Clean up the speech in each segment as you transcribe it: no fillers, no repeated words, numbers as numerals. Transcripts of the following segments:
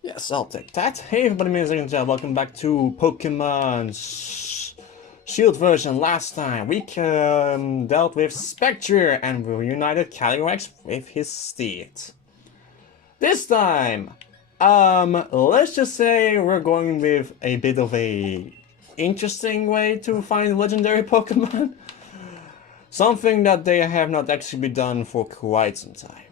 Yes, I'll take that. Hey everybody, ladies and gentlemen, welcome back to Pokemon Shield version. Last time we dealt with Spectre and we reunited Calyrex with his steed. This time, let's just say we're going with a bit of a interesting way to find legendary Pokemon. Something that they have not actually been done for quite some time.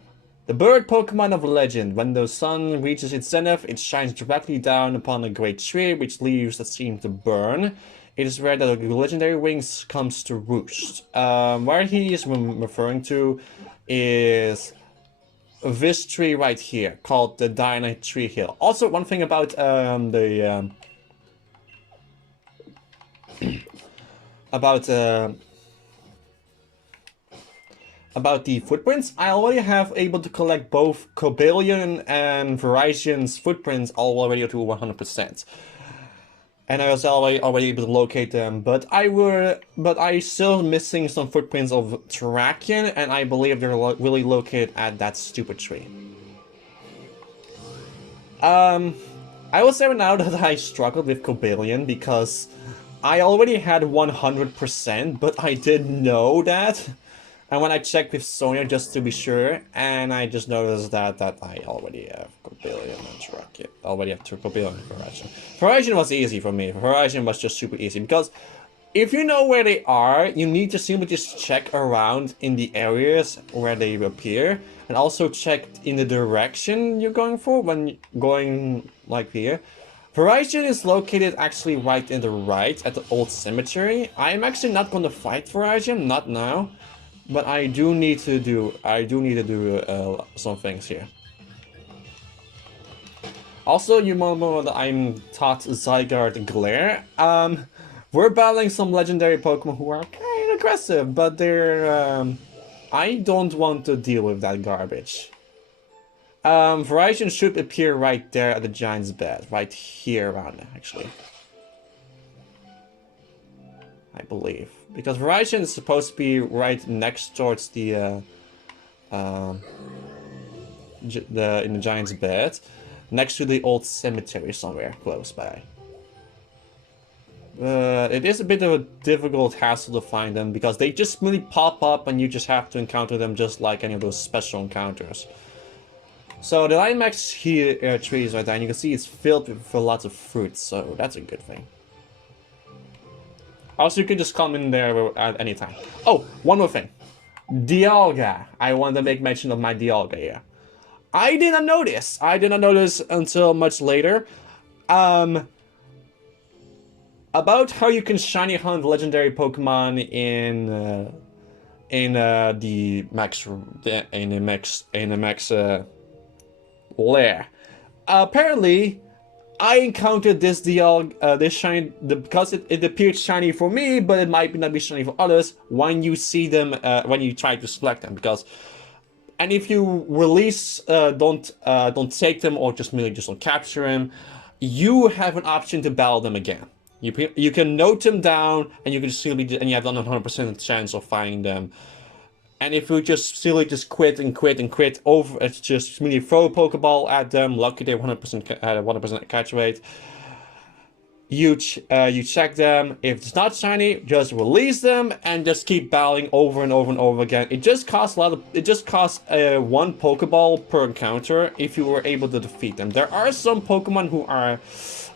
The bird Pokemon of legend. When the sun reaches its zenith, it shines directly down upon a great tree, which leaves that seem to burn. It is rare that a legendary wings comes to roost. Where he is referring to is this tree right here, called the Dynamite Tree Hill. Also, one thing about about the footprints, I already have able to collect both Cobalion and Virizian's footprints already to 100%. And I was already able to locate them, but I still missing some footprints of Terrakion, and I believe they're really located at that stupid tree. I will say right now that I struggled with Cobalion because I already had 100%, but I didn't know that. And when I checked with Sonia just to be sure, and I just noticed that I already have Cobalion and Terrakion. Already have Cobalion and Virizian. Virizian was easy for me. Virizian was just super easy because if you know where they are, you need to simply just check around in the areas where they appear, and also check in the direction you're going for when going like here. Virizian is located actually right in the right at the old cemetery. I'm actually not going to fight Virizian, not now. But I do need to do some things here. Also, you remember that I'm taught Zygarde Galar. We're battling some legendary Pokemon who are kind of aggressive, but they're, I don't want to deal with that garbage. Verizon should appear right there at the Giant's bed. Right here around it, actually. I believe. Because Verizon is supposed to be right next towards the, in the Giant's bed. Next to the old cemetery somewhere close by. It is a bit of a difficult hassle to find them because they just really pop up and you just have to encounter them just like any of those special encounters. So the Dynamax here trees right there, and you can see it's filled with lots of fruits, so that's a good thing. Also, you can just come in there at any time. Oh, one more thing. Dialga. I want to make mention of my Dialga here. I did not notice. I did not notice until much later. About how you can shiny hunt legendary Pokemon in the max lair. Apparently, I encountered this this shiny because it appeared shiny for me, but it might not be shiny for others when you see them when you try to select them. And if you release, don't take them or just merely just don't capture them, you have an option to battle them again. You can note them down, and you can simply and you have 100% chance of finding them. And if you just simply just quit over, it's just merely throw a Pokeball at them. Lucky they 100% catch rate. You check them. If it's not shiny, just release them and just keep battling over and over and over again. It just costs one Pokeball per encounter if you were able to defeat them. There are some Pokemon who are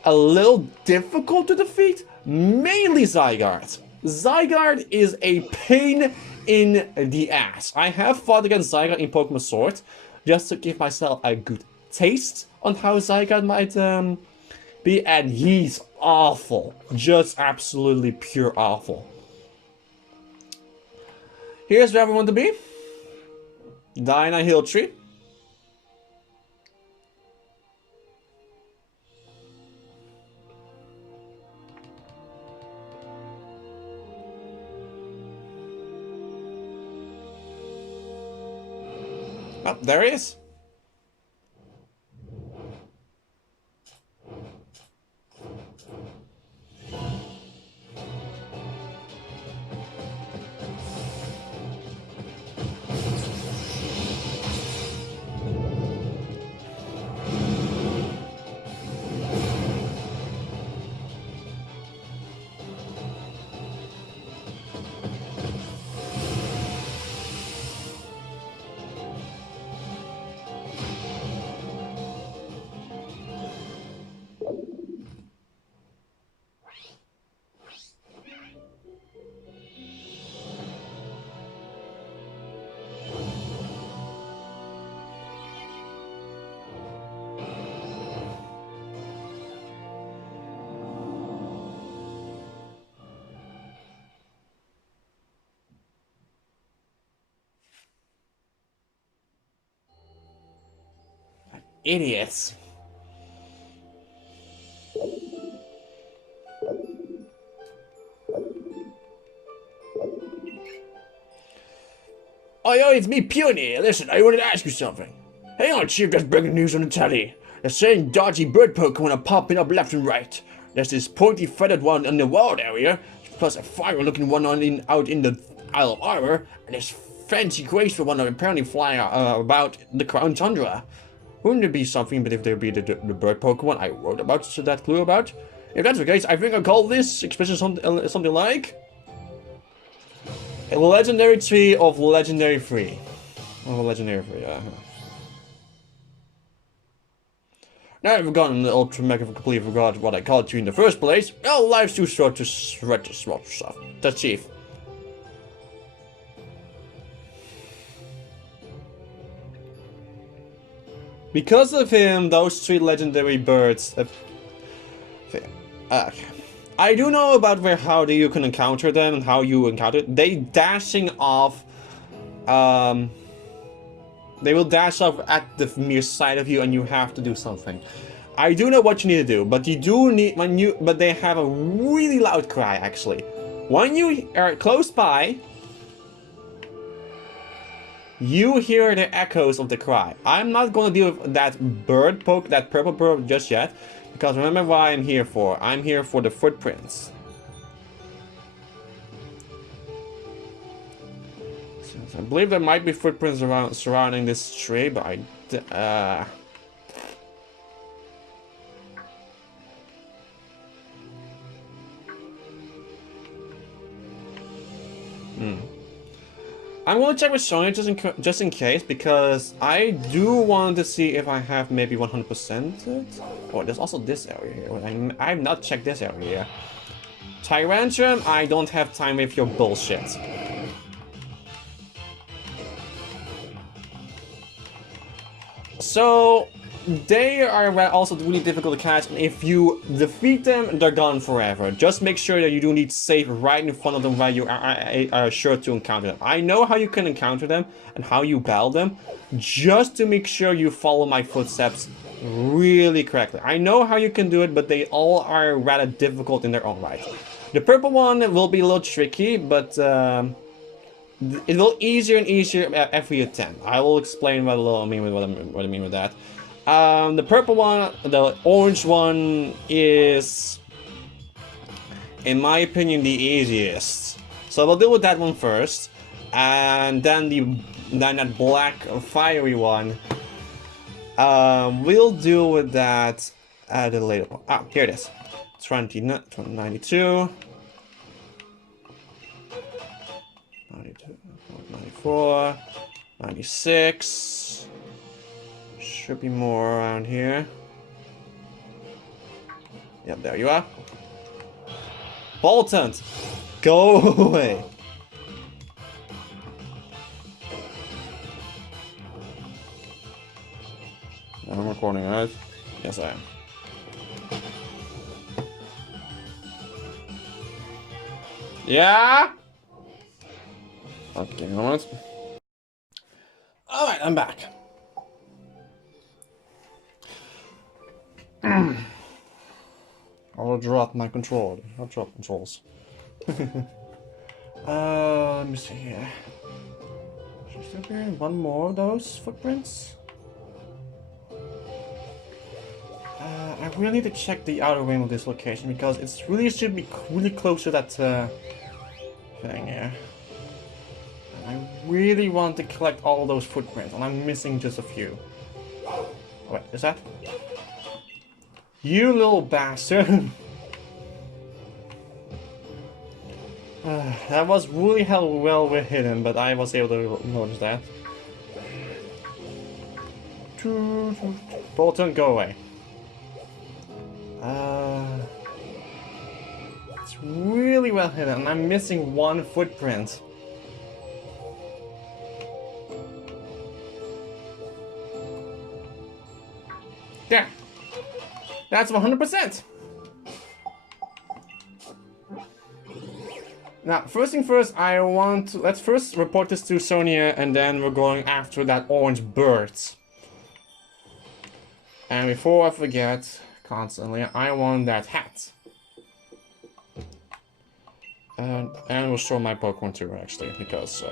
a little difficult to defeat, mainly Zygarde. Zygarde is a pain in the ass. I have fought against Zygarde in Pokemon Sword just to give myself a good taste on how Zygarde might be, and he's awful. Just absolutely pure awful. Here's where we want to be. Dyna Hill Tree. Oh, there he is. Idiots. Oh, yo, it's me, Peony. Listen, I wanted to ask you something. Hang on, Chief, there's breaking news on the telly. They're saying dodgy bird Pokemon are popping up left and right. There's this pointy feathered one in the wild area, plus a fire-looking one out in the Isle of Armor, and this fancy graceful one apparently flying about the Crown Tundra. Wouldn't it be something, but if there be the bird Pokemon I wrote about that clue about? If that's the case, I think I'll call this expression something like a legendary tree of legendary free. Oh, legendary free, Now I've forgotten the Ultra Mega completely forgot what I called you in the first place. Oh, life's too short to sweat to small stuff. That's Chief. Because of him, those three legendary birds. I do know about how you can encounter them and how you encounter. They dashing off. They will dash off at the mere sight of you, and you have to do something. I do know what you need to do, but you do need but they have a really loud cry actually. When you are close by, you hear the echoes of the cry. I'm not going to deal with that that purple bird just yet, because remember what I'm here for. I'm here for the footprints. So I believe there might be footprints surrounding this tree, but I'm gonna check with Sonya just in case, because I do want to see if I have maybe 100% it. Oh, there's also this area here. I have not checked this area yet. Tyrantrum, I don't have time with your bullshit. So, they are also really difficult to catch, and if you defeat them, they're gone forever. Just make sure that you do need safe right in front of them while you are sure to encounter them. I know how you can encounter them and how you battle them, just to make sure you follow my footsteps really correctly. I know how you can do it, but they all are rather difficult in their own right. The purple one will be a little tricky, but it will easier and easier every attempt. I will explain what I mean with that. The purple one, the orange one is, in my opinion, the easiest. So we'll deal with that one first, and then that black fiery one. We'll deal with that at a later point. Ah, here it is. 92, 94, 96. Should be more around here. Yep, there you are. Bolton! Go away! I'm recording, right? Yes, I am. Yeah? Okay, a moment. Alright, I'm back. I'll drop my control. I'll drop controls. Let me see here. Should still be in one more of those footprints? I really need to check the outer ring of this location, because it really should be really close to that thing here. And I really want to collect all those footprints, and I'm missing just a few. Oh, wait, is that? You little bastard! That was really well hidden, but I was able to notice that. Bolton, go away. It's really well hidden, and I'm missing one footprint. There! That's 100%! Now, first thing first, let's first report this to Sonya, and then we're going after that orange bird. And before I forget, constantly, I want that hat. And we'll show my Pokemon too, actually, because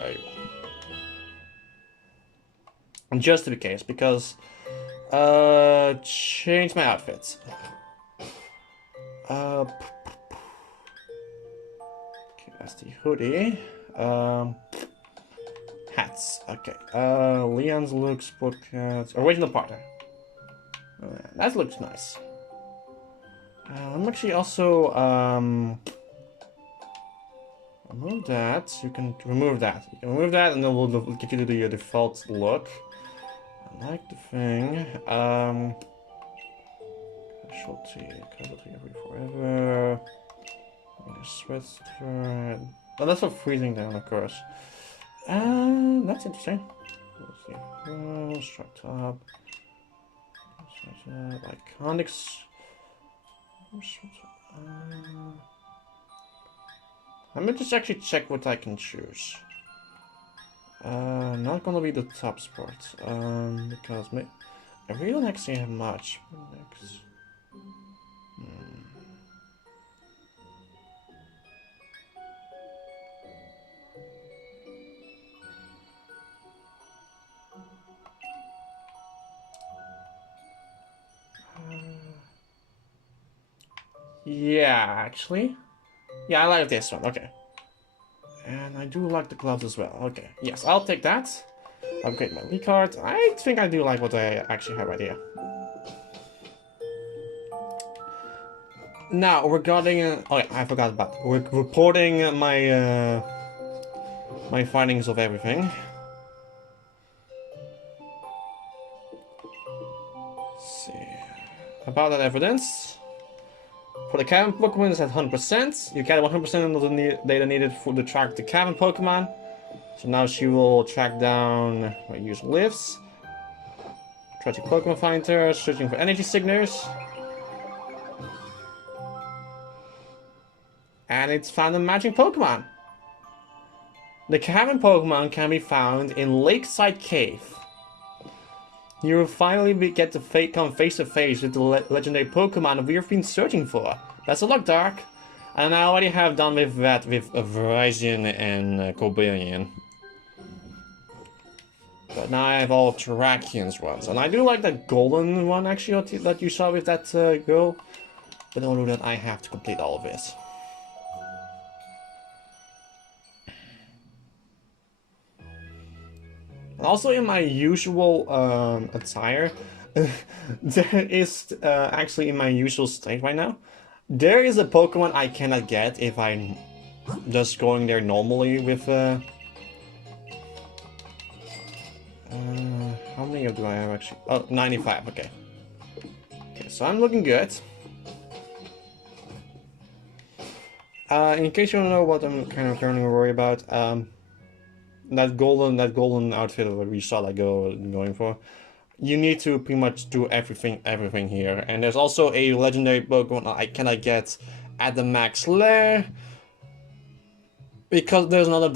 just to be case, because change my outfits. Okay, that's the hoodie. Hats. Okay. Leon's looks podcast. Original partner. That looks nice. I'm actually also remove that. You can remove that. You can remove that, and then we'll get you to your default look. I like the thing. Casualty every forever. Sweater. Oh, that's for freezing down, of course. That's interesting. Let's see. Struck top. Iconics. Let me just actually check what I can choose. Not gonna be the top sport. Because I really don't actually have much. Next. Yeah, actually. Yeah, I like this one. Okay. And I do like the gloves as well. Okay. Yes, I'll take that. Upgrade my Wii card. I think I do like what I actually have right here. Now, regarding... oh yeah, I forgot about... We're reporting my... my findings of everything. Let's see... About that evidence. For the cabin Pokemon, it's at 100%. You get 100% of the data needed to track the cabin Pokemon. So now she will track down my usual lifts. Try to Pokemon Finder, searching for energy signatures. And it's found a matching Pokemon. The cabin Pokemon can be found in Lakeside Cave. You will finally get to come face to face with the legendary Pokemon we have been searching for. Best of luck, Dark. And I already have done with that with Verizon and Cobalion. But now I have all Terrakians ones. And I do like that golden one actually that you saw with that girl. But in order that I have to complete all of this. And also in my usual attire, there is actually in my usual state right now, there is a Pokemon I cannot get if I'm just going there normally with how many do I have actually? Oh, 95, okay. Okay, so I'm looking good. In case you don't know what I'm kind of currently worried about, that golden outfit that we saw that going for, you need to pretty much do everything here. And there's also a legendary Pokemon I cannot get at the max lair because there's another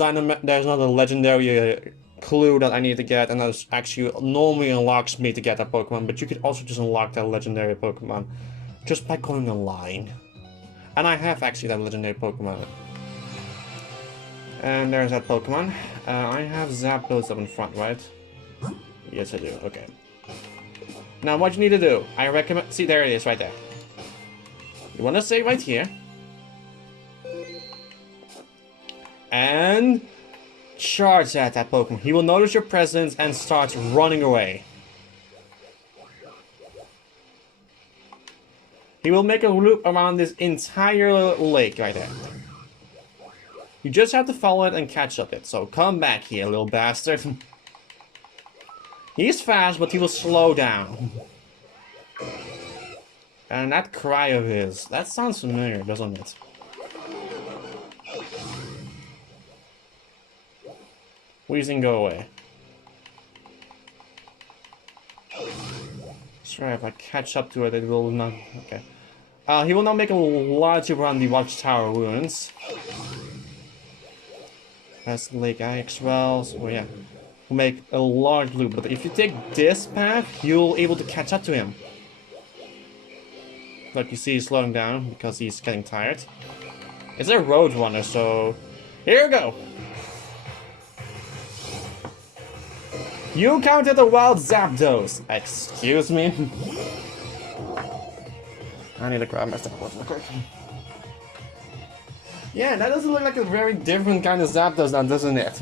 legendary clue that I need to get, and that actually normally unlocks me to get that Pokemon. But you could also just unlock that legendary Pokemon just by going online. And I have actually that legendary Pokemon. And there's that Pokemon. I have Zapdos up in front, right? Yes, I do. Okay. Now, what you need to do, I recommend... See, there it is, right there. You want to stay right here. And... charge at that Pokemon. He will notice your presence and starts running away. He will make a loop around this entire lake right there. You just have to follow it and catch up it. So come back here, little bastard. He's fast, but he will slow down. And that cry of his, that sounds familiar, doesn't it? Wheezing, go away. Sorry, if I catch up to it, it will not... Okay. He will now make a large loop around the Watchtower ruins. That's the Lake Ix Wells. Oh yeah. We'll make a large loop, but if you take this path, you'll able to catch up to him. Like you see, he's slowing down because he's getting tired. It's a road runner, so here we go. You counted a wild Zapdos. Excuse me. I need to grab my stuff real quick. Yeah, that doesn't look like a very different kind of Zapdos now, doesn't it?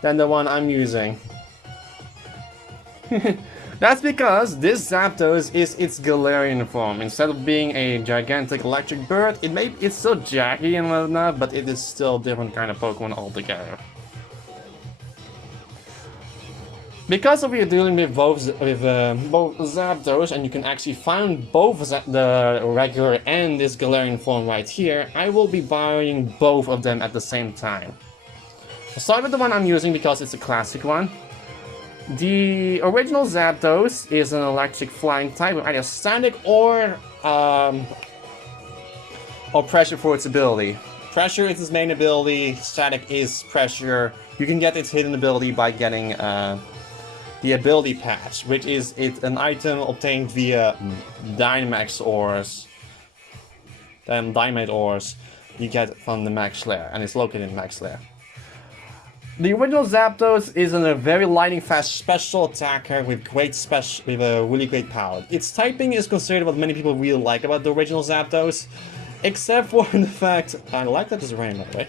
Than the one I'm using. That's because this Zapdos is its Galarian form. Instead of being a gigantic electric bird, it's still jaggy and whatnot, but it is still a different kind of Pokemon altogether. Because we are dealing with both Zapdos, and you can actually find both the regular and this Galarian form right here, I will be buying both of them at the same time. I'll start with the one I'm using because it's a classic one. The original Zapdos is an electric flying type with either static or pressure for its ability. Pressure is its main ability, static is pressure. You can get its hidden ability by getting the ability patch, which is an item obtained via Dynamax ores. Dynamite ores you get from the Max Lair, and it's located in Max Lair. The original Zapdos is a very lightning fast special attacker with a really great power. Its typing is considered what many people really like about the original Zapdos, except for the fact I like that it's raining, by the way.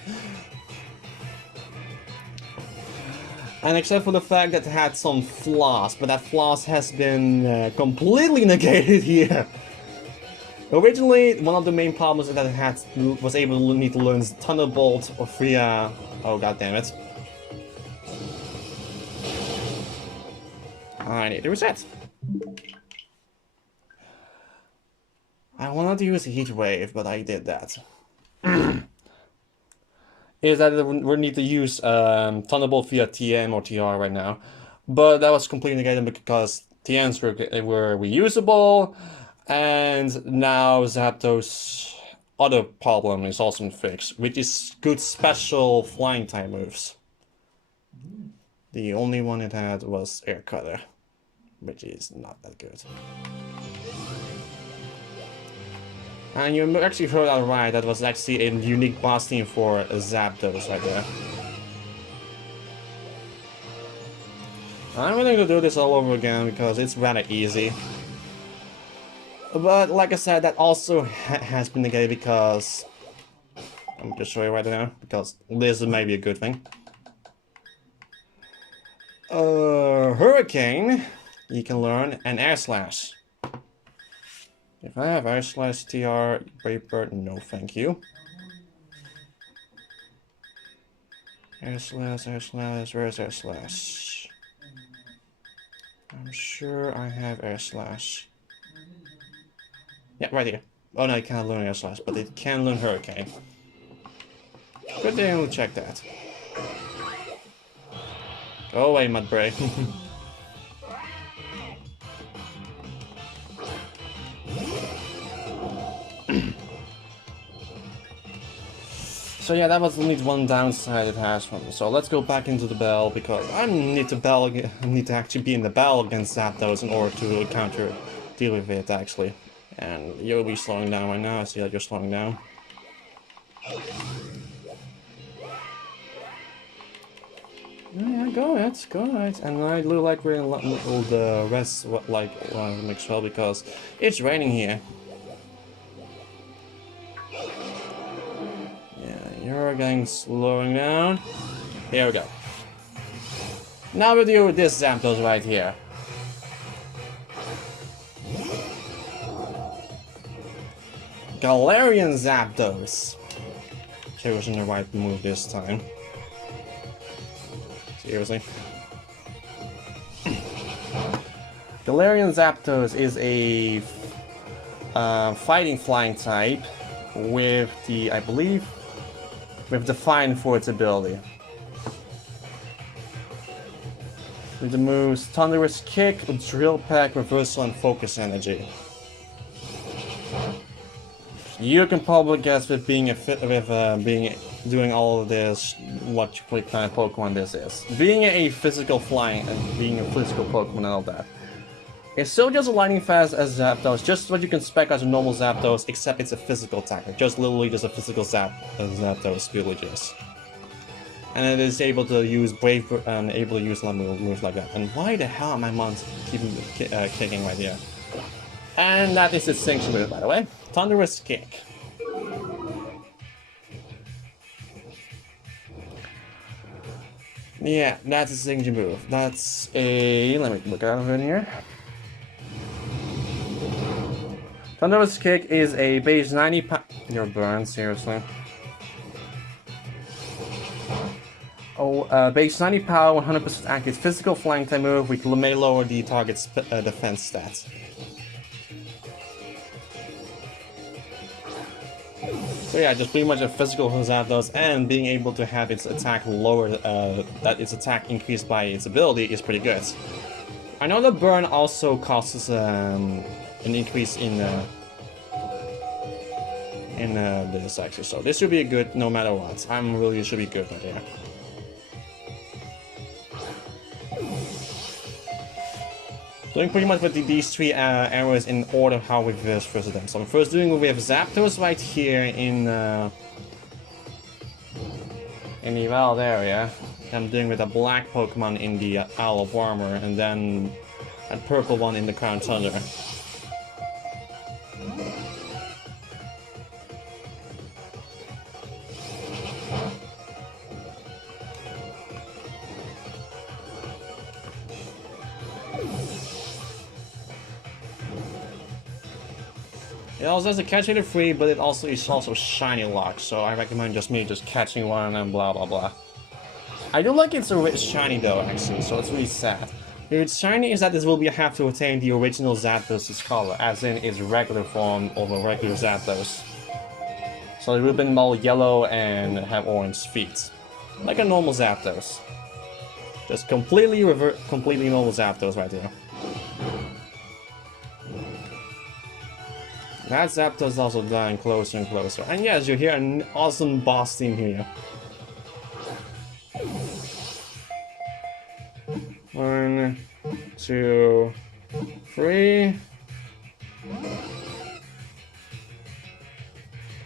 And except for the fact that it had some flaws, but that flaws has been completely negated here. Originally, one of the main problems is that it was able to need to learn Thunderbolt or via... oh god damn it. I need to reset. I wanted to use a Heat Wave, but I did that. Is that we need to use Thunderbolt via TM or TR right now. But that was completely negated because TNs were reusable, and now Zapdos' other problem is also fixed, which is good special flying type moves. The only one it had was Air Cutter, which is not that good. And you actually heard that right, that was actually a unique boss team for Zapdos right there. I'm willing to do this all over again because it's rather easy. But like I said, that also has been negated because... I'm just show you right now, because this may be a good thing. Hurricane, you can learn, and Air Slash. If I have Air Slash, TR, Brave Bird, no thank you. Air Slash, where's Air Slash? I'm sure I have Air Slash. Yeah, right here. Oh no, it cannot learn Air Slash, but it can learn Hurricane. Good thing we'll check that. Go away, Mudbray. So yeah, that was only one downside it has from me. So let's go back into the bell because I need to actually be in the bell against Zapdos in order to deal with it actually. And you'll be slowing down right now. I see that you're slowing down. Yeah, go ahead. And I look like we're in all the rest mix well because it's raining here. You're getting slowing down. Here we go. Now we'll deal with this Zapdos right here. Galarian Zapdos. Choosing the right move this time. Seriously. Galarian Zapdos is a fighting flying type with the, I believe, with Define for its ability. With the moves Thunderous Kick, Drill Peck, Reversal, and Focus Energy. You can probably guess with doing all of this, what kind of Pokemon this is. Being a physical flying and being a physical Pokemon and all that. It's still just a lightning fast as Zapdos, just what you can expect as a normal Zapdos, except it's a physical attacker. Just literally just a physical Zapdos, really just. And it is able to use Brave and able to use a lot of moves like that. And why the hell am I keeping kicking right here? And that is its signature move, by the way. Thunderous Kick. Yeah, that's a signature move. That's a... let me look out of it here. Thunderous Kick is a base 90 power... You're burned, seriously. Base 90 power, 100% active physical flying type move, which may lower the target's defense stats. So yeah, just pretty much a physical Zapdos, and being able to have its attack lowered, that its attack increased by its ability is pretty good. I know the burn also causes an increase in this actually, so this should be good no matter what. I'm really should be good right here. Doing pretty much with these three areas in order how we visit them. So I'm first doing with Zapdos right here in the wild area. I'm doing with a black Pokemon in the Isle of Armor, and then a purple one in the Crown Tundra. It also has a catch rate of 3, but it also is also shiny lock, so I recommend just catching one and blah blah blah. I do like it's a rich shiny though, actually, so it's really sad. If it's shiny is that this will have to attain the original Zapdos' color, as in its regular form of a regular Zapdos. So it will be all yellow and have orange feet. Like a normal Zapdos. Just completely normal Zapdos right there. That Zapdos is also dying closer and closer. And yes, you hear an awesome boss theme here. 1, 2, 3.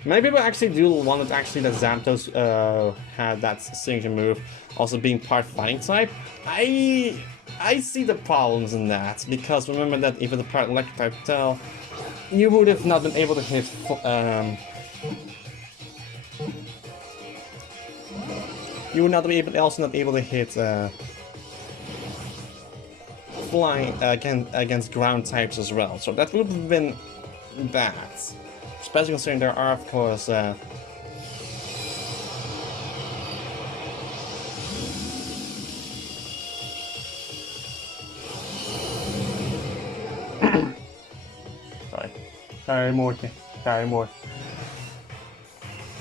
Many people actually do want that Zapdos had that signature move, also being part fighting type. I see the problems in that, because remember that if it's a part electric type tail, you would have not been able to hit you would not be able to hit flying against ground types as well. So that would have been bad. Especially considering there are, of course, sorry. Carry more.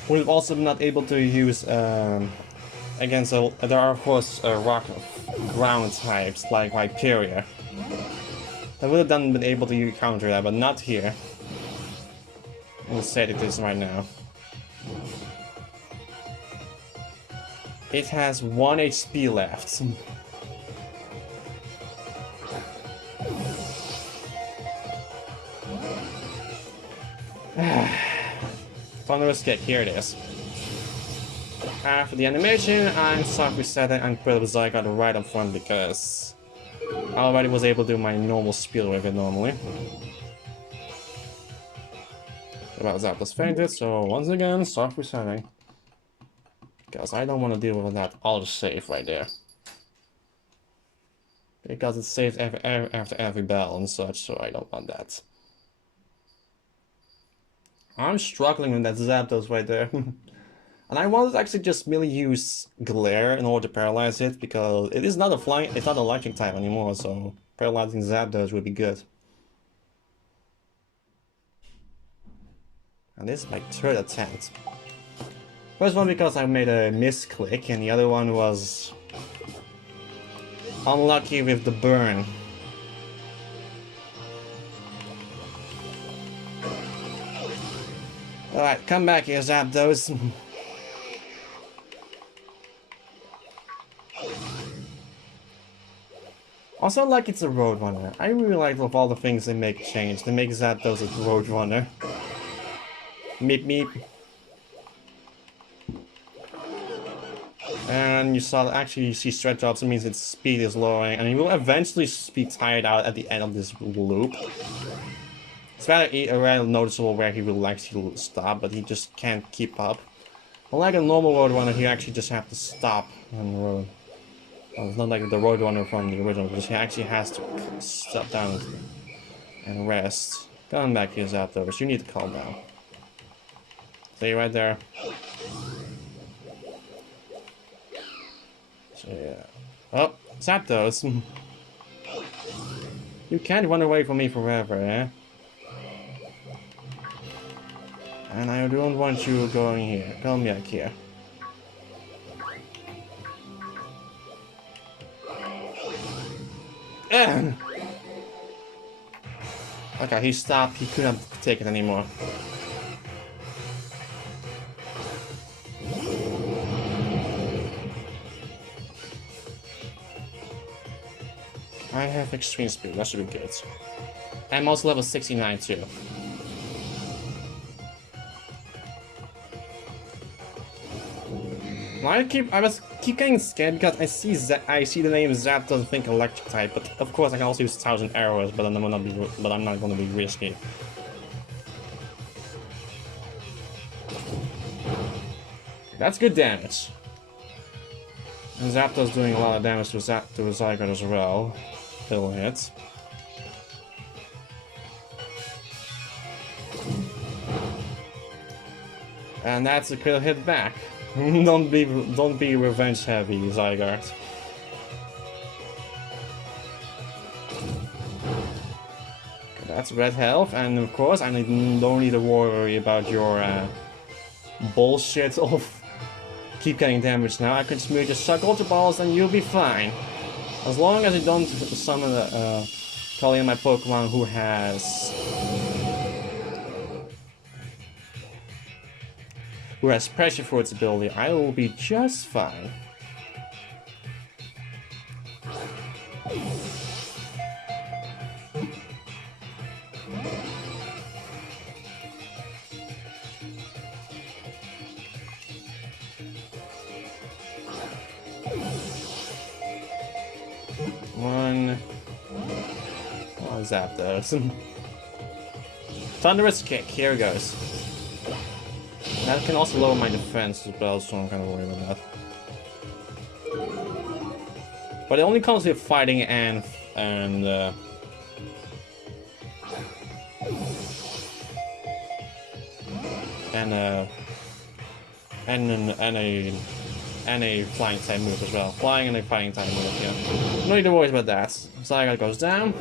We've also not able to use against there are of course rock ground types like Hyperia. I would have been able to counter that, but not here. Instead it is right now. It has 1 HP left. Thunderous Kick, here it is. After the animation, I'm soft resetting and put the Zygarde right up front because I already was able to do my normal spiel with it normally. About Zapdos fainted, so once again, soft resetting. Because I don't want to deal with that auto-save right there. Because it saves after every battle and such, so I don't want that. I'm struggling with that Zapdos right there. And I wanted to actually just merely use Galar in order to paralyze it, because it is not it's not a electric type anymore, so paralyzing Zapdos would be good. And this is my third attempt. First one because I made a misclick, and the other one was unlucky with the burn. Alright, come back here, Zapdos. Also, like it's a Roadrunner. I really like of all the things they make change. They make Zapdos a Roadrunner. Meep meep. And you saw, actually you see stretch drops, it means its speed is lowering, and he will eventually be tired out at the end of this loop. It's rather noticeable where he will actually stop, but he just can't keep up. Unlike a normal Roadrunner, he actually just have to stop on the road. Well, it's not like the Roadrunner from the original, because he actually has to stop down and rest. Come back here, Zapdos, you need to calm down. Stay right there. So yeah. Oh, Zapdos. You can't run away from me forever, eh? And I don't want you going here. Come back here. Okay, he stopped. He couldn't take it anymore. I have extreme speed. That should be good. I'm also level 69 too. I was keep getting scared because I see the name Zapdos and think electric type, but of course I can also use 1,000 arrows, but I'm not gonna be risky. That's good damage. And Zapdos doing a lot of damage to Zygarde as well. Little hits. And that's a critical hit back. Don't be revenge heavy, Zygarde. That's red health, and of course I don't need to worry about your bullshit of keep getting damage now. I can smooth just suck Ultra Balls and you'll be fine. As long as you don't summon call in my Pokemon who has pressure for its ability, I will be just fine. Oh, Zapdos. Thunderous Kick, here goes. That can also lower my defense as well, so I'm kind of worried about that. But it only comes with fighting and a flying type move as well. Flying and a fighting type move, yeah. No need to worry about that. Zygarde goes down.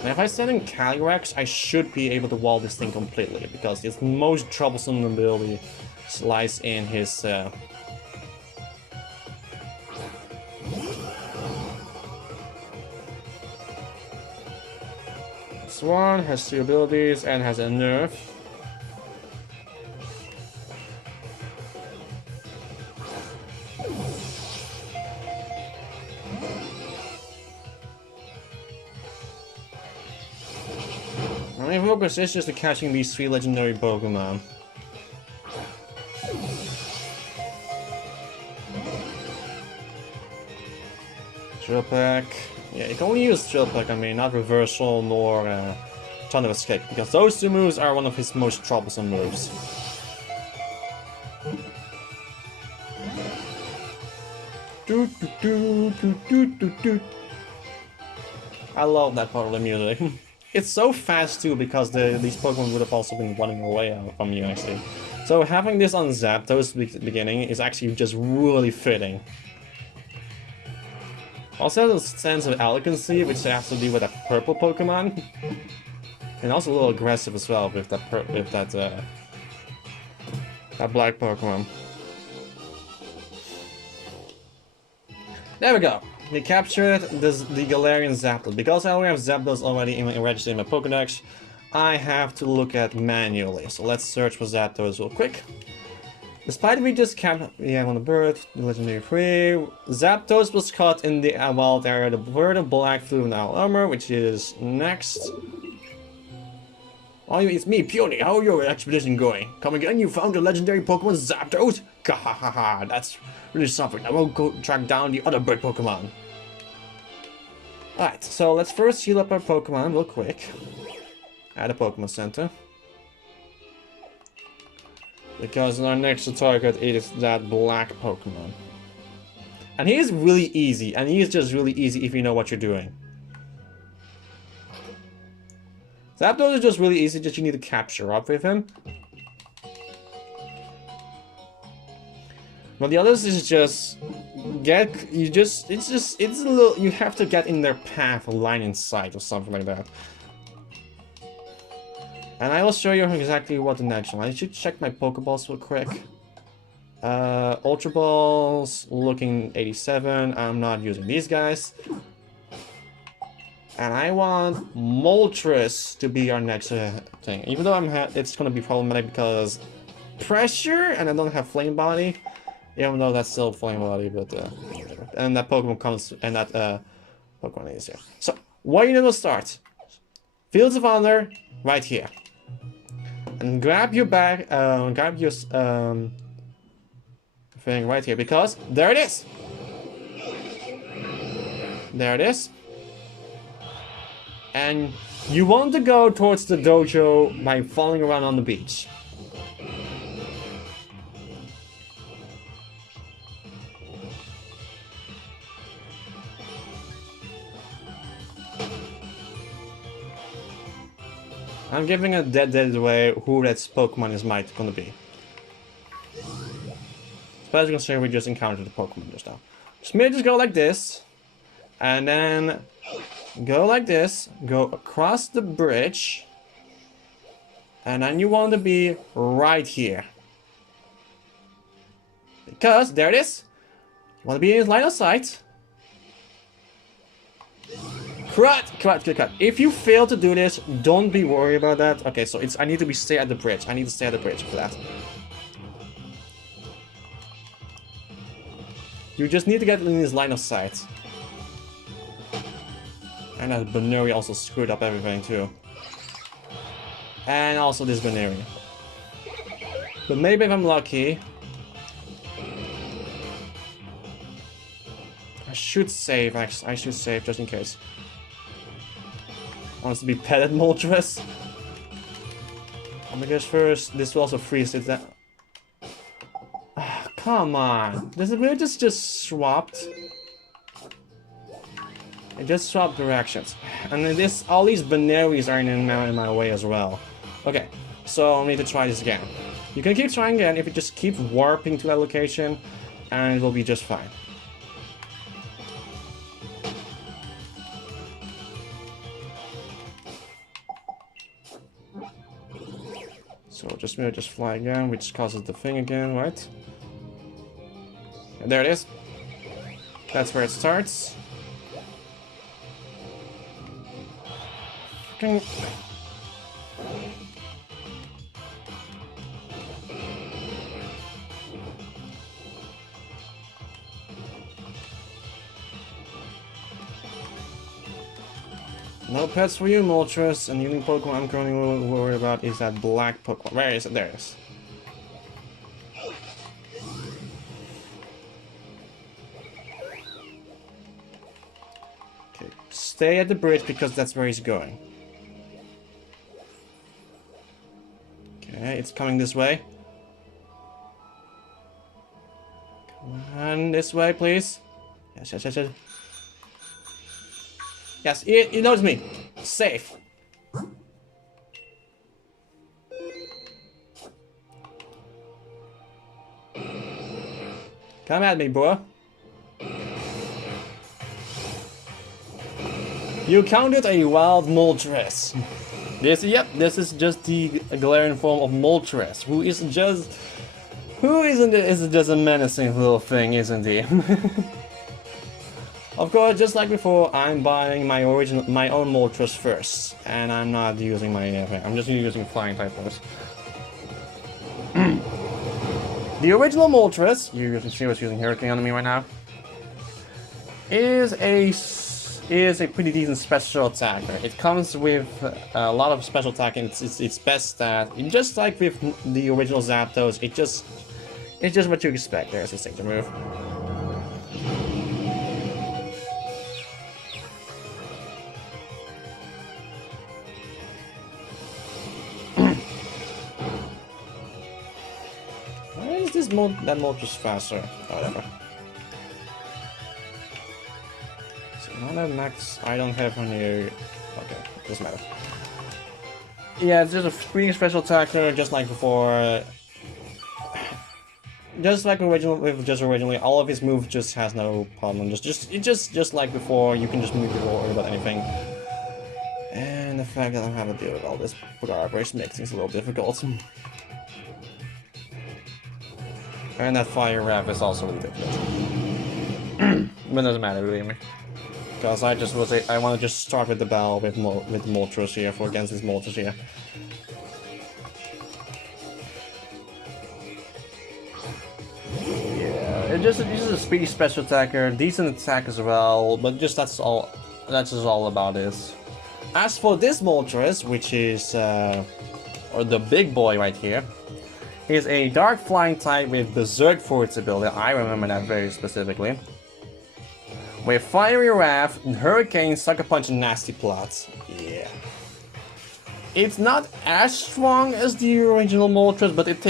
And if I send in Calyrex, I should be able to wall this thing completely, because its most troublesome ability lies in his Swan has 2 abilities and has a nerf. My focus is just catching these 3 legendary Pokemon. Drill Peck. Yeah, you can only use Drill Peck, I mean, not Reversal nor Thunderous Kick, because those 2 moves are one of his most troublesome moves. I love that part of the music. It's so fast too, because these Pokemon would have also been running away from you actually. So having this on Zapdos beginning is actually just really fitting. Also has a sense of elegancy, which has to do with a purple Pokemon. And also a little aggressive as well with that black Pokemon. There we go. We captured the Galarian Zapdos. Because I already have Zapdos already registered in my Pokédex, I have to look at manually. So let's search for Zapdos real quick. Despite we just captured on the bird, the legendary free, Zapdos was caught in the wild area. The bird of black flew in our armor, which is next. Oh, it's me, Peony. How are your expedition going? Come again, you found the legendary Pokemon Zapdos? Gahahaha, that's really something. I will go track down the other bird Pokemon. Alright, so let's first heal up our Pokemon real quick. At a Pokemon Center. Because our next target is that black Pokemon. And he is really easy, and he is just really easy if you know what you're doing. Zapdos is just really easy, just you need to capture up with him. But the others is just it's a little, you have to get in their path, a line in sight or something like that. And I will show you exactly what the next one. I should check my Pokeballs real quick. Ultra Balls looking 87. I'm not using these guys. And I want Moltres to be our next thing. Even though it's gonna be problematic because pressure, and I don't have Flame Body. Even though that's still Flame Body, but and that Pokemon comes, and that Pokemon is here. So, where you need to start? Fields of Honor, right here. And grab your bag, grab your thing right here, because there it is! There it is. And you want to go towards the dojo by falling around on the beach. I'm giving a dead away who that Pokemon is gonna be. Especially considering we just encountered the Pokemon just now. Just go like this. And then go like this. Go across the bridge. And then you want to be right here. Because, there it is. You want to be in his line of sight. Cut. If you fail to do this, don't be worried about that. Okay, so I need to stay at the bridge. I need to stay at the bridge for that. You just need to get in his line of sight. And that Banuri also screwed up everything too. And also this Banuri. But maybe if I'm lucky... I should save, actually. I should save just in case. Wants to be petted Moltres. Because first, this will also freeze it down. Come on. Does it really just swapped? It just swapped directions. And all these Baneris are in my way as well. Okay, so I need to try this again. You can keep trying again if you just keep warping to that location, and it will be just fine. So just fly again, which causes the thing again, right? And there it is. That's where it starts. Come No pets for you, Moltres, and the only Pokemon I'm currently worried about is that black Pokemon. Where is it? There it is. Okay, stay at the bridge because that's where he's going. Okay, it's coming this way. Come on, this way, please. Yes. Yes, he knows me. Safe. Come at me, bro. You counted a wild Moltres. This is just the Galarian form of Moltres, who isn't just a menacing little thing, isn't he? Of course, just like before, I'm buying my own Moltres first, and I'm not using my anything. I'm just using flying type ones. The original Moltres, you can see what's using Hurricane on me right now, is a pretty decent special attacker. It comes with a lot of special attack, and it's its best stat. Just like with the original Zapdos, it's just what you expect. There's a signature move. That Moltres faster. Whatever. So now that max, I don't have any. Okay, doesn't matter. Yeah, it's just a pretty special attacker, just like before. Just like originally, all of his moves just has no problem. Just like before, you can just move your roll about anything. And the fact that I have to deal with all this garbage makes things a little difficult. And that fire wrap is also ridiculous. But it doesn't matter, believe me. Because I want to just start with the battle with Moltres here against these Moltres here. Yeah, it's just a speedy special attacker, decent attack as well, but that's all that's just all about this. As for this Moltres, which is or the big boy right here, is a dark flying type with Berserk for its ability. I remember that very specifically. With Fiery Wrath, Hurricane, Sucker Punch, and Nasty Plots. Yeah. It's not as strong as the original Moltres, but it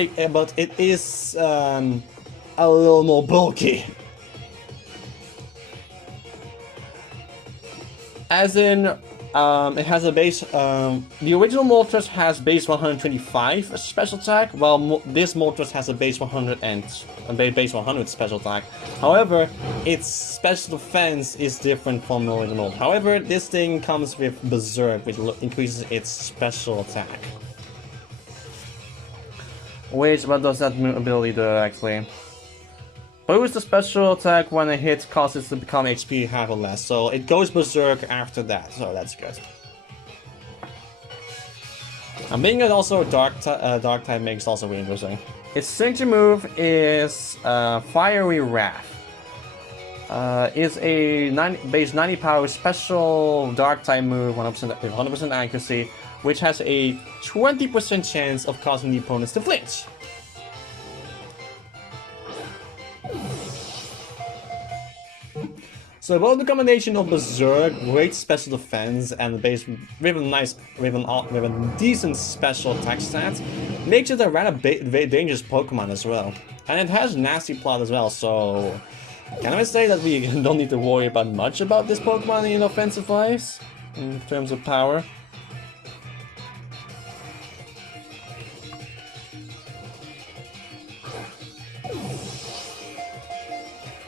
is a little more bulky. As in, it has a base. The original Moltres has base 125 special attack, while this Moltres has a base 100 and base 100 special attack. However, its special defense is different from the original. However, this thing comes with Berserk, which increases its special attack. What does that ability do actually? Boost the special attack when a hit causes it to become HP half or less, so it goes Berserk after that, so that's good. And being it also a dark type makes it also really interesting. Its signature move is Fiery Wrath. It's a base 90 power special dark type move, 100% accuracy, which has a 20% chance of causing the opponents to flinch. So both the combination of Berserk, great special defense, and base with a decent special attack stats makes it a rather dangerous Pokemon as well. And it has Nasty Plot as well, so can I say that we don't need to worry about much about this Pokemon in offensive wise, in terms of power?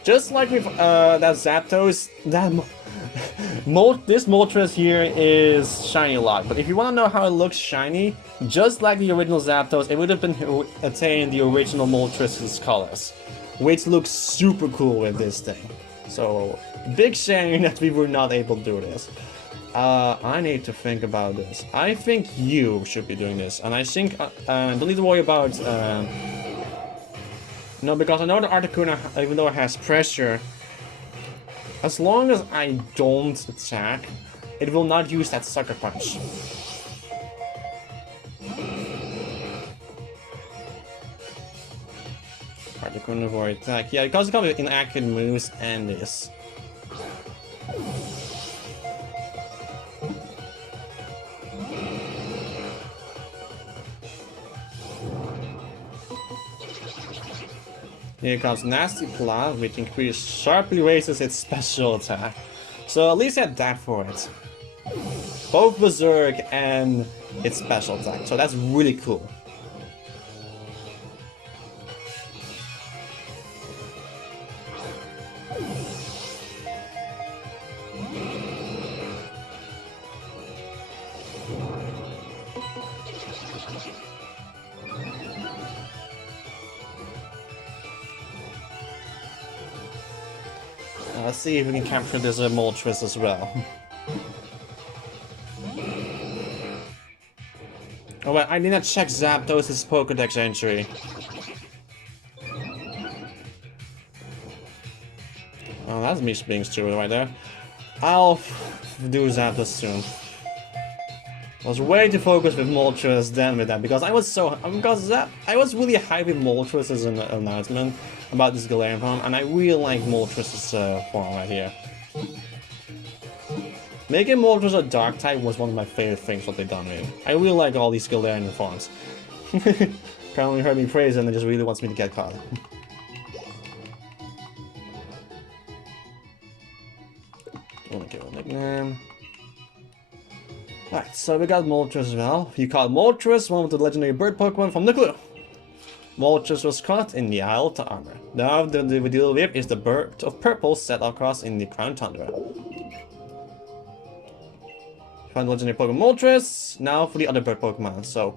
Just like with that Zapdos, this Moltres here is shiny a lot. But if you want to know how it looks shiny, just like the original Zapdos, it would have been attained the original Moltres' colors, which looks super cool with this thing. So, big shame that we were not able to do this. I need to think about this. I think you should be doing this, and I think don't need to worry about. No, because I know the Articuno, even though it has pressure, as long as I don't attack, it will not use that Sucker Punch. Articuno avoid attack. Yeah, because it comes with inaccurate moves and this. Here comes Nasty Plot, which sharply raises its special attack. So at least had that for it. Both Berserk and its special attack. So that's really cool. Let's see if we can capture this Moltres as well. Oh wait, I need to check Zapdos' Pokédex entry. Oh, that's me being stupid right there. I'll do Zapdos soon. I was way too focused with Moltres than with that because I was really hyped with Moltres as an announcement about this Galarian form, and I really like Moltres' form right here. Making Moltres a dark type was one of my favorite things what they've done with it. I really like all these Galarian forms. Apparently heard me praise it and it just really wants me to get caught. Okay, nickname. Alright, so we got Moltres as well. You caught Moltres, one of the legendary bird Pokemon from the clue. Moltres was caught in the Isle of Armor. Now the we deal with is the bird of purple set across in the Crown Tundra. Found the legendary Pokemon Moltres. Now for the other bird Pokemon. So,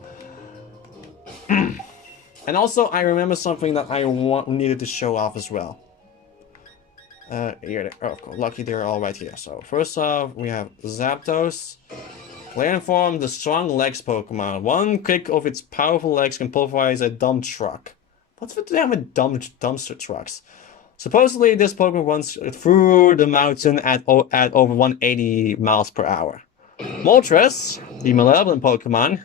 and also I remember something that I needed to show off as well. Here, oh, of course, lucky they're all right here. So first off, we have Zapdos. Galarian form, the strong legs Pokemon. One kick of its powerful legs can pulverize a dump truck. What's with them with dumpster trucks? Supposedly, this Pokemon runs through the mountain at over 180 miles per hour. Moltres, the malevolent Pokemon.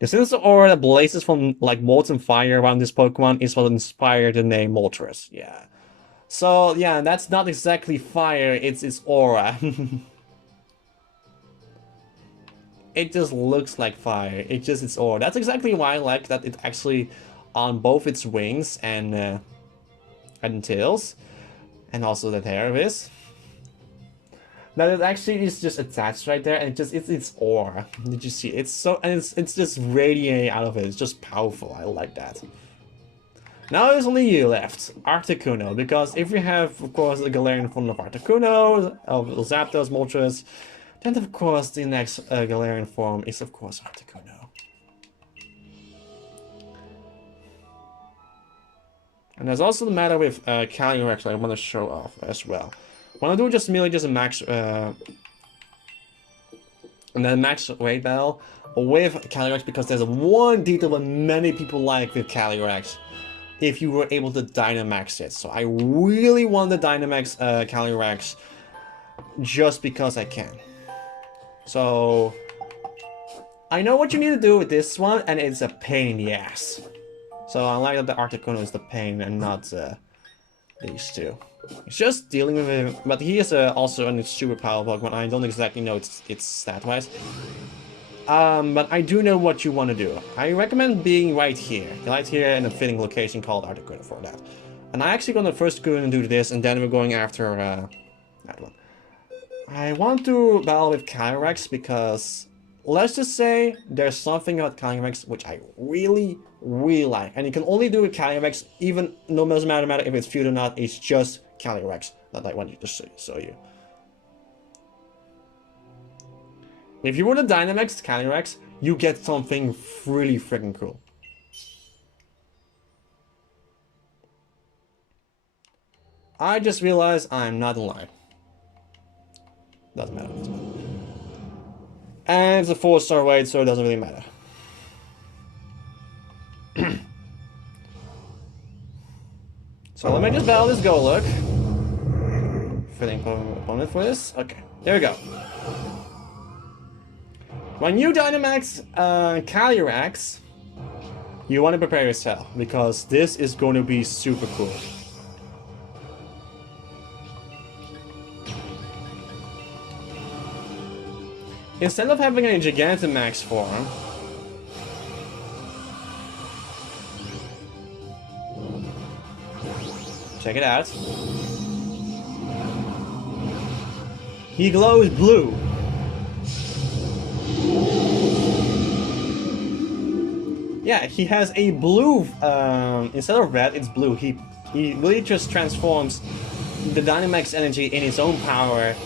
The sinister aura that blazes from like molten fire around this Pokemon is what inspired the name Moltres. Yeah. So yeah, that's not exactly fire, it's its aura. It just looks like fire. It just its aura. That's exactly why I like that it actually on both its wings and tails, and also the hair of this. That it actually is just attached right there, and it's its aura. Did you see? It's so, and it's just radiating out of it. It's just powerful. I like that. Now there's only you left, Articuno, because if you have, of course, the Galarian form of Articuno, of Zapdos, Moltres, then of course the next Galarian form is of course Articuno. And there's also the matter with Calyrex that I want to show off as well. When I do just merely just a max, and then max weight battle with Calyrex, because there's one detail that many people like with Calyrex. If you were able to Dynamax it. So I really want to Dynamax Calyrex just because I can. So I know what you need to do with this one, and it's a pain in the ass. So I like that the Articuno is the pain and not these two. It's just dealing with him, but he is also a super powerful Pokemon. I don't exactly know its stat-wise. But I do know what you want to do. I recommend being right here in a fitting location called Articuno for that. And I'm actually gonna first go and do this, and then we're going after that one. I want to battle with Calyrex because let's just say there's something about Calyrex which I really, really like, and you can only do with Calyrex, even no matter if it's feud or not. It's just Calyrex that I want you to show you. If you were to Dynamax Calyrex, you get something really freaking cool. I just realized I'm not in line. Doesn't matter. And it's a 4-star weight, so it doesn't really matter. So let me just battle this Golurk. Fitting opponent for this. Okay, there we go. When you Dynamax Calyrex, you want to prepare yourself, because this is going to be super cool. Instead of having a Gigantamax form, check it out. He glows blue. Yeah, he has a blue, instead of red, it's blue. He really just transforms the Dynamax energy in his own power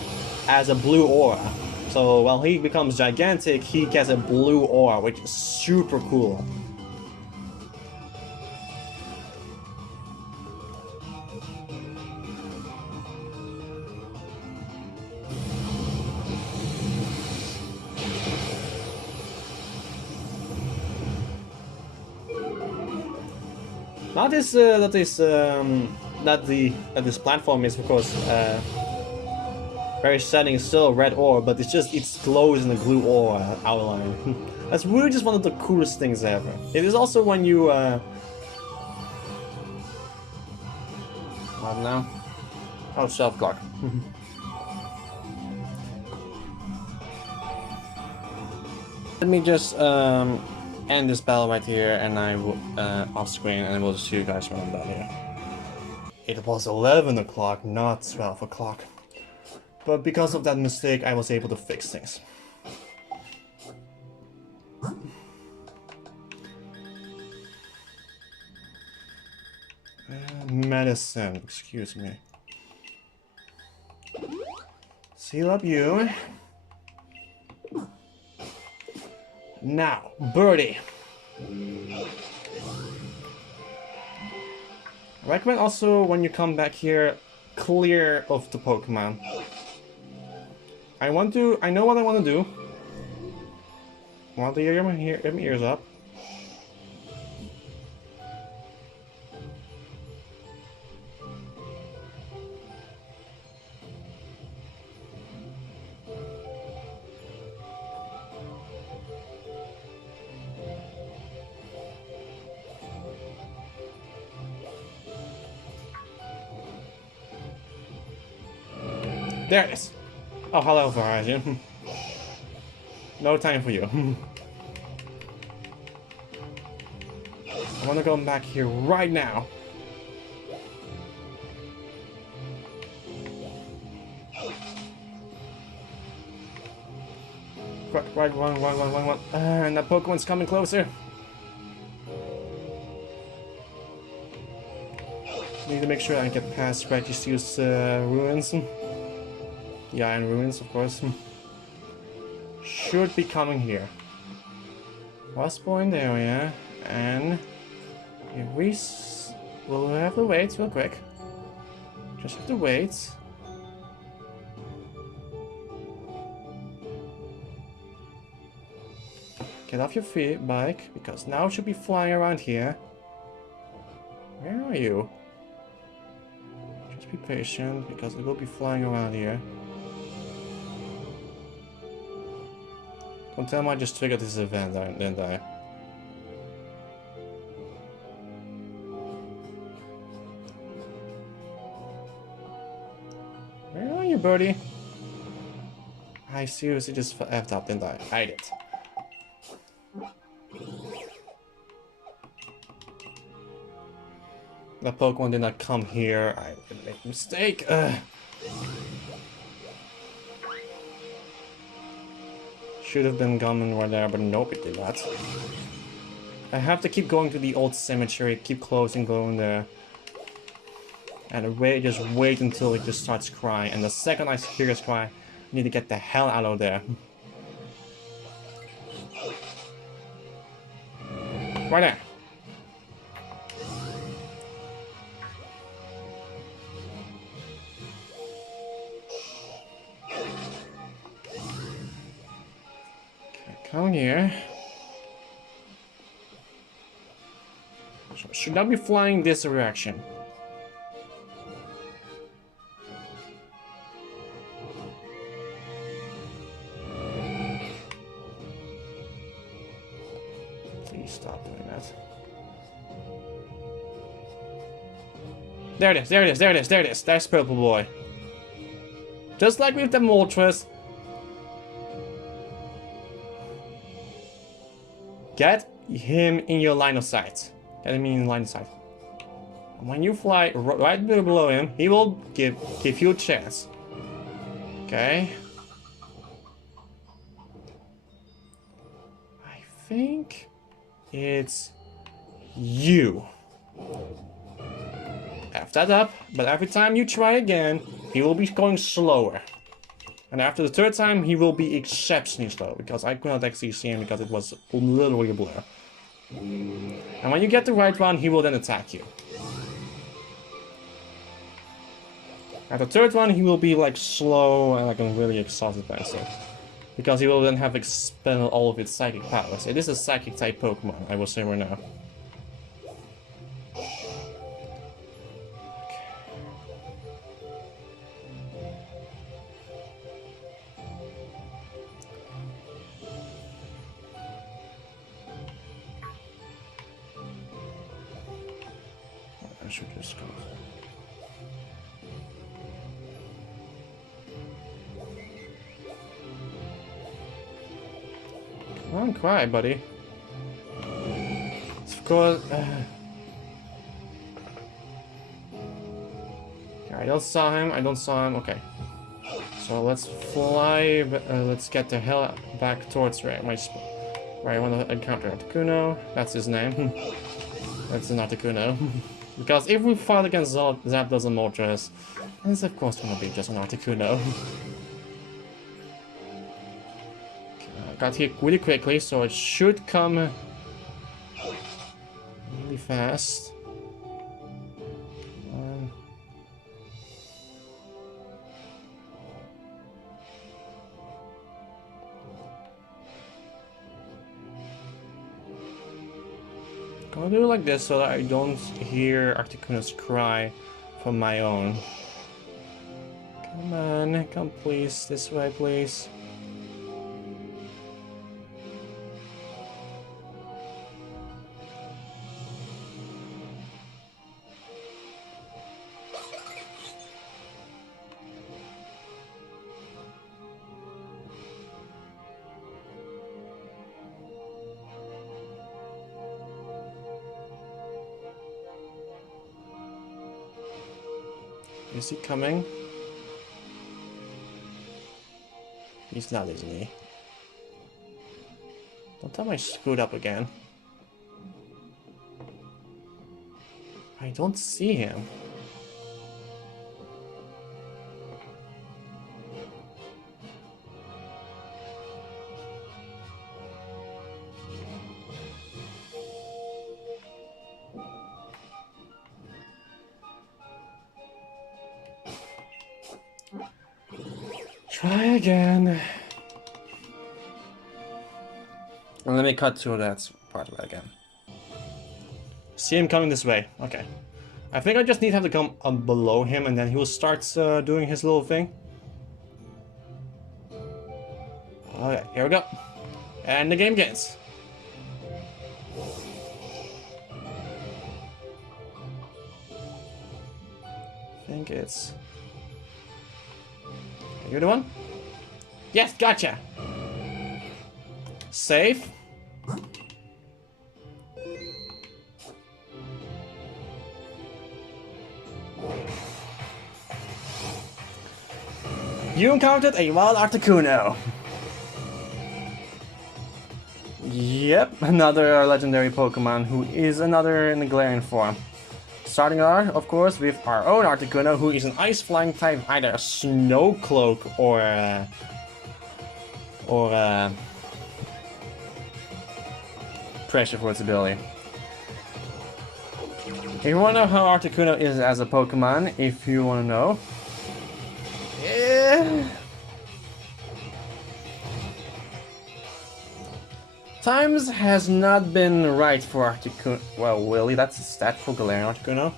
as a blue aura. So while he becomes gigantic, he gets a blue aura, which is super cool. Not this that this platform is, of course, very setting still a red ore, but it's just it glows in the blue ore outline. That's really just one of the coolest things ever. It is also when you what now? Oh, self clock. Let me just end this battle right here, and I will off screen, and we'll see you guys when I'm done here. It was 11 o'clock, not 12 o'clock. But because of that mistake, I was able to fix things. Medicine, excuse me. Seal up you. Now, Birdie. I recommend also when you come back here, clear of the Pokemon. I know what I want to do. I want to hear my ears up. There it is. Oh, hello, Verizon. No time for you. I want to go back here right now. Right, one. And that Pokemon's coming closer. Need to make sure I get past Registeel's ruins. The Iron Ruins, of course. Should be coming here. Lost point area, and if we'll have to wait real quick. Just have to wait. Get off your feet, bike, because now it should be flying around here. Where are you? Just be patient, because it will be flying around here. Don't tell me I just triggered this event, didn't I? Where are you, birdie? I seriously just effed up, didn't I? I did. That Pokemon did not come here. I did make a mistake. Should have been coming right there, but nope, it did not. I have to keep going to the old cemetery, keep closing, going there. And just wait until it just starts crying. And the second I hear this cry, I need to get the hell out of there. Right there. Come here. Should I be flying this direction? Please stop doing that. There it is, there it is, there it is, there it is. That's Purple Boy. Just like with the Moltres. Get him in your line of sight. Get him in line of sight. And when you fly right below him, he will give you a chance. Okay. I think it's you. F that up, but every time you try again, he will be going slower. And after the third time, he will be exceptionally slow, because I could not actually see him because it was literally a blur. And when you get the right one, he will then attack you. At the third one, he will be like slow and like a really exhausted person. Because he will then have expended all of its psychic powers. It is a psychic type Pokemon, I will say right now. I should just go. Come on, cry, buddy. Of course. Okay, I don't saw him. I don't saw him. Okay. So let's fly. Let's get the hell back towards where I want to encounter Articuno. That's his name. That's an Articuno. Because if we fight against Zapdos and Moltres, it's of course gonna be just an Articuno. I got here really quickly, so it should come really fast. I'll do it like this so that I don't hear Articuno's cry from my own. Come on, come please, this way please. Is he coming? He's not, isn't he? Don't tell me I screwed up again. I don't see him. Try again. And let me cut to that part of it again. See him coming this way. Okay. I think I just need to have to come below him and then he will start doing his little thing. Okay, here we go. And the game begins. I think it's... You're the one? Yes, gotcha! Save. You encountered a wild Articuno. Yep, another legendary Pokemon who is another in the Galarian form. Starting out, of course, with our own Articuno, who is an Ice Flying type, either a Snow Cloak or Pressure for its ability. If you want to know how Articuno is as a Pokemon, if you want to know, times has not been right for Articuno. Well, Willy, that's a stat for Galarian Articuno.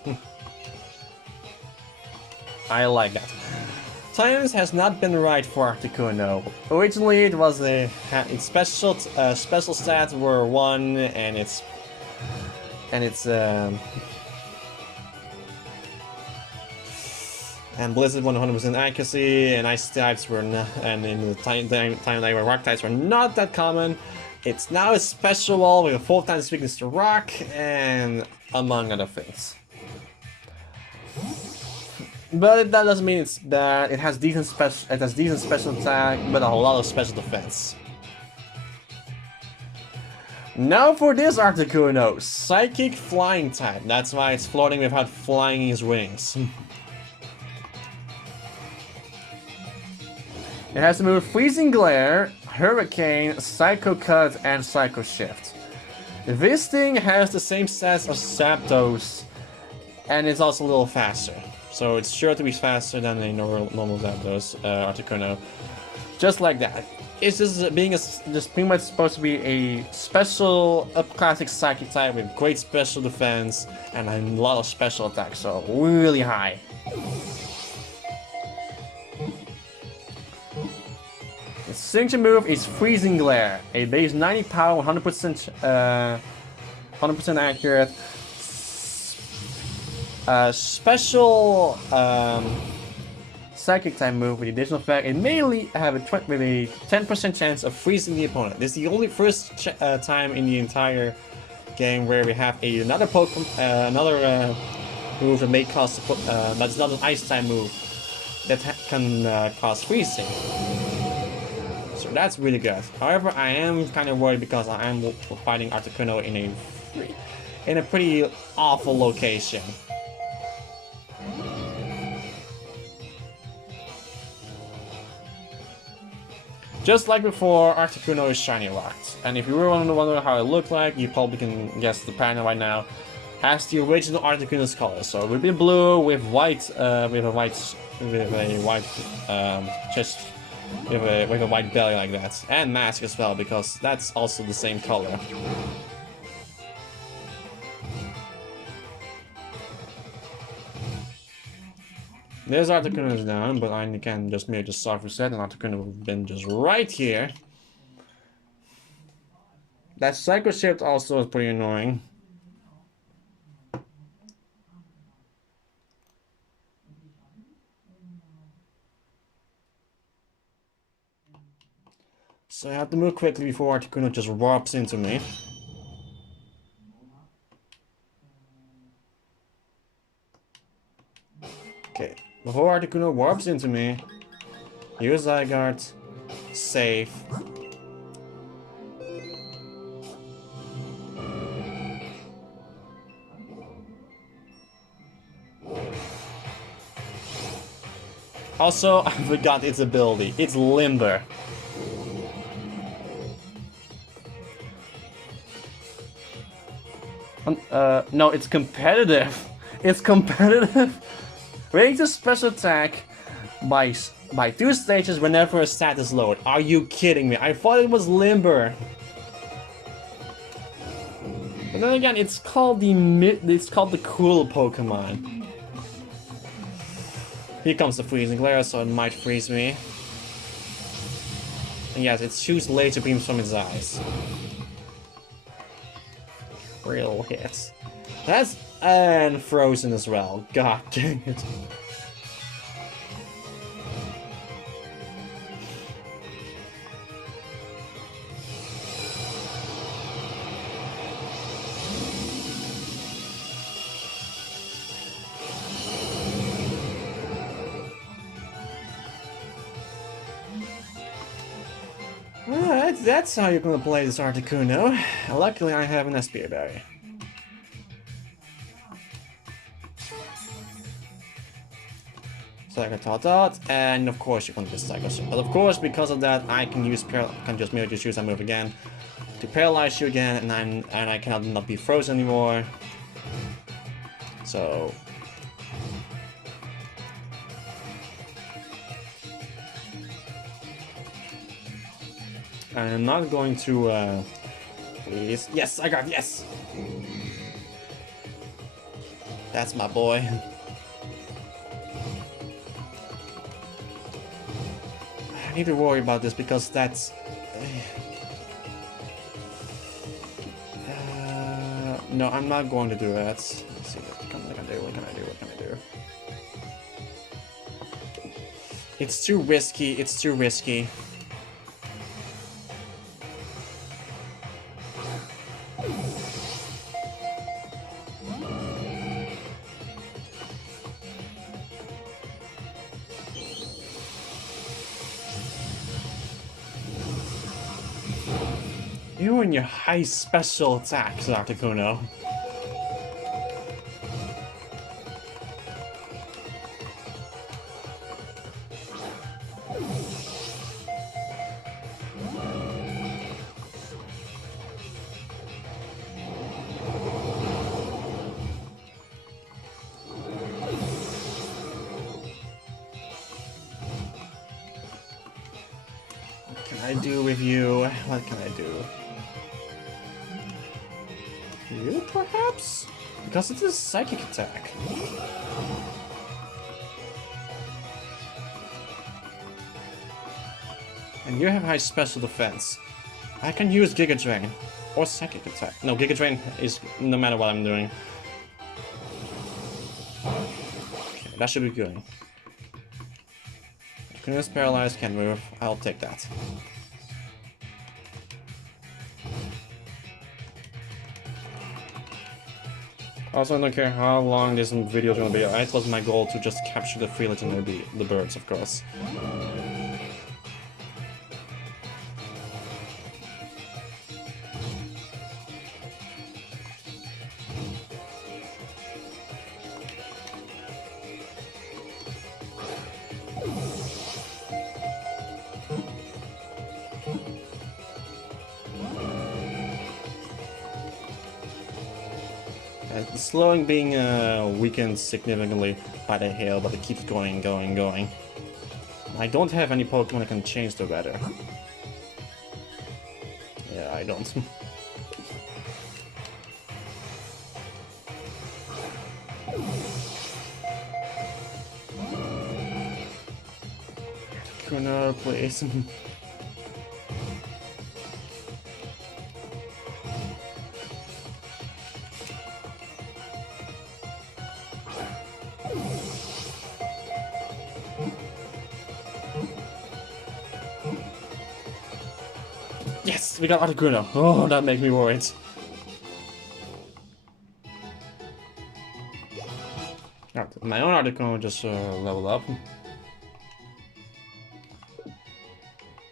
I like that. Times has not been right for Articuno. Originally, it was its special stats were 1, and its and Blizzard 100% accuracy, and Ice types were not, and in the time they were Rock types were not that common. It's now a special wall with a 4 times weakness to Rock, and among other things. But that doesn't mean it's bad. It has decent special attack, but a lot of special defense. Now for this Articuno, Psychic Flying type. That's why it's floating without flying his wings. It has to move Freezing Glare, Hurricane, Psycho Cut, and Psycho Shift. This thing has the same stats as Zapdos, and it's also a little faster. So it's sure to be faster than a normal Zapdos Articuno. Just like that. It's just just pretty much supposed to be a special classic Psychic type with great special defense and a lot of special attacks, so really high. Its signature move is Freezing Glare, a base 90 power, 100% accurate. Special Psychic type move with the additional effect. It may have a 10% chance of freezing the opponent. This is the only first time in the entire game where we have another Pokemon, move that may cause, but it's not an Ice type move that can cause freezing. So that's really good. However, I am kind of worried because I am fighting Articuno in a pretty awful location. Just like before, Articuno is shiny rocked. And if you were wondering how it looked like, you probably can guess the pattern right now. Has the original Articuno's color. So it would be blue with white, chest, with a white belly like that, and mask as well, because that's also the same color. This Articuno is down, but I can just merely just soft reset, and Articuno would have been just right here. That Psycho Shift also is pretty annoying. So I have to move quickly before Articuno just warps into me. Okay, Before Articuno warps into me. Use Zygarde. Safe. Also, I forgot its ability. It's Limber. No, it's competitive. It's competitive. Raise a special attack by 2 stages whenever a stat is lowered. Are you kidding me? I thought it was Limber. But then again, it's called the cool Pokemon. Here comes the freezing glare, so it might freeze me. And yes, it shoots laser beams from its eyes. Real hits. That's and frozen as well. God dang it. Alright, that's how you're gonna play this Articuno. Luckily I have an Spear Berry. Psycho-Tot, and of course you're gonna get Psycho. But of course, because of that, I can use just use that move again to paralyze you again, and I cannot not be frozen anymore. So I'm not going to please. Yes, I got yes. That's my boy. I need to worry about this because that's no, I'm not going to do that. Let's see what can I do? What can I do? What can I do? It's too risky. It's too risky. You and your high special attacks, Articuno. What can I do with you? What can I do? You, perhaps? Because it's a psychic attack. And you have high special defense. I can use Giga Drain or psychic attack. No, Giga Drain is no matter what I'm doing. Okay, that should be good. Is paralyzed, can't move. I'll take that. Also, I don't care how long this video is gonna be. It was my goal to just capture the freelance and the birds, of course. The slowing being weakened significantly by the hail, but it keeps going, going, going. I don't have any Pokemon that can change the weather. Yeah, I don't. Kuno, please. Yes, we got Articuno. Oh, that makes me worried. My own Articuno just level up.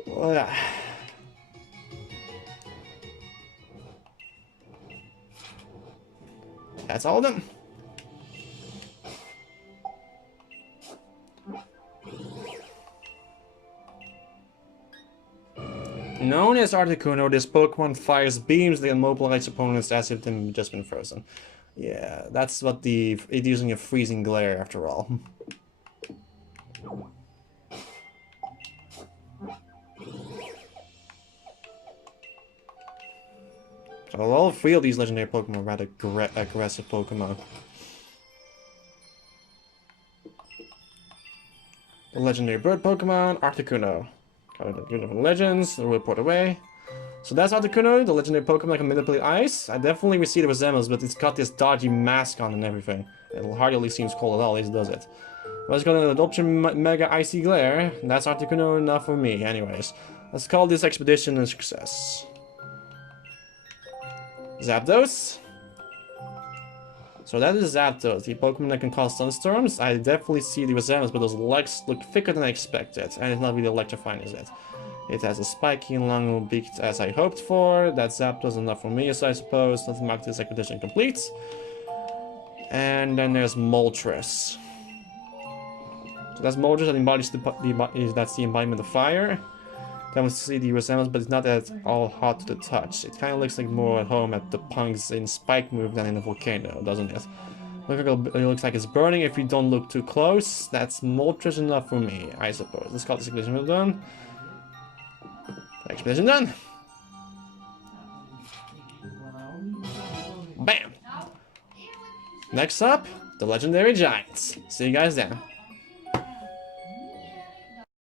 Well, yeah. That's all of them. Known as Articuno, this Pokemon fires beams that immobilize opponents as if they've just been frozen. Yeah, that's what it's using a freezing glare after all. So all three of these legendary Pokemon are rather aggressive Pokemon. The legendary bird Pokemon, Articuno. Got Articuno from Legends, the report away. So that's Articuno, the legendary Pokemon that can manipulate ice. I definitely see the resemblance, but it's got this dodgy mask on and everything. It hardly seems cold at all, at least does it. Let's go to the Ultra Mega Icy Glare. That's Articuno enough for me, anyways. Let's call this expedition a success. Zapdos. So that is Zapdos, the Pokemon that can cause thunderstorms. I definitely see the resemblance, but those legs look thicker than I expected, and it's not really electrifying, is it? It has a spiky and long beak as I hoped for. That Zapdos enough for me, so I suppose. Let's mark this expedition complete. And then there's Moltres. So that's Moltres that embodies that's the embodiment of fire. Then we see the resemblance, but it's not at all hot to the touch. It kind of looks like more at home at the punks in Spike move than in a volcano, doesn't it? It looks like it's burning if you don't look too close. That's Moltres enough for me, I suppose. Let's call this expedition done. Expedition done. Bam! Next up, the legendary Giants. See you guys then.